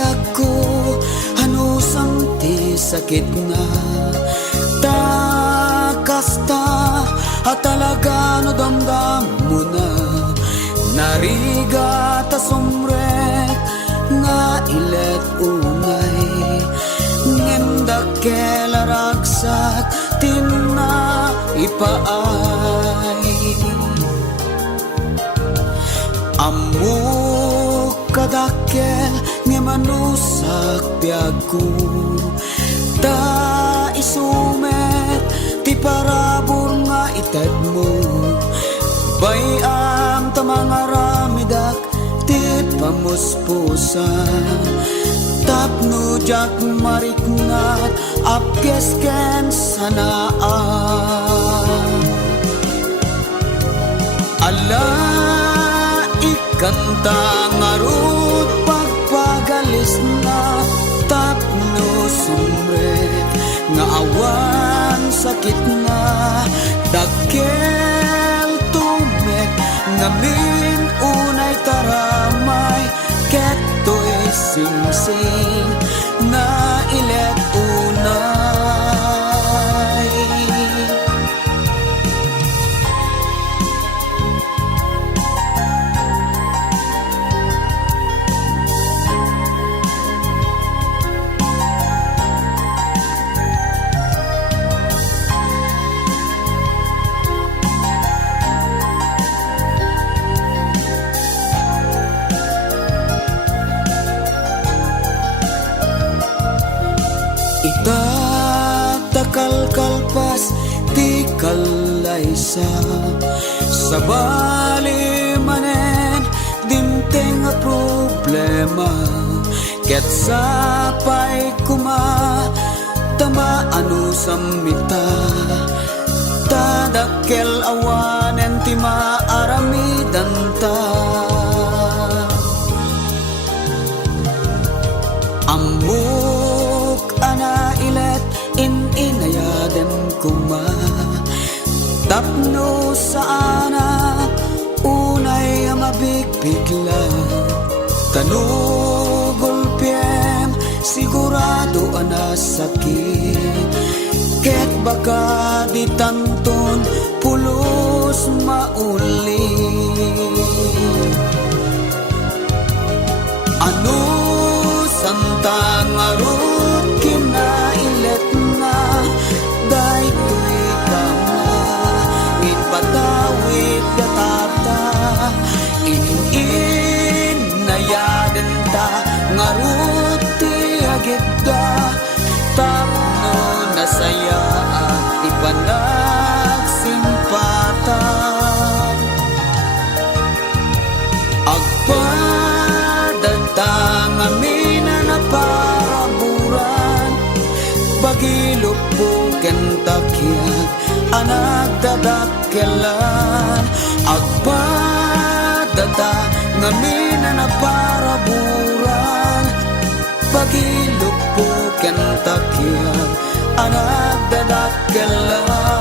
biag ko hanusang ti sakit na takasta at talaga no damdam mo na nariga ta sumrek nga ilet unay ngendak kelaragsak tinna ipaay amuk kadakkel nga manusak biag ko ta isumet ti parabor nga ited mo bayam ta mga ramidak ti pamuspusan tapno jak marikngat apkesken sanaan ala ikanta ngarut pagpagalis na tapno sumrek nga awan sakit na dakkel tumek ngamin unay taramay ketoy singsing na ilet unay itatakal-kalpas ti kalaysa sabali manen dimteng a problema ket sapay kuma tama anu samita tadakkel awanen ti maaramidan ta amuk ana ilet inayaden kuma tapno sana unay mabigbigla tanugol piem sigurado ana sakit ket baka di tanton pulos mauli ano santang arut kinailet na daytoy kama inpatawid datata inayaden ta ngarut ti agidda tapno nasaya at ipanagsimpata agpadatang amin na paraburan bagilok po kentakyak anak dadakkelan agpadata ngamin na paraburan bagilok po kentakyak anak dadakkelan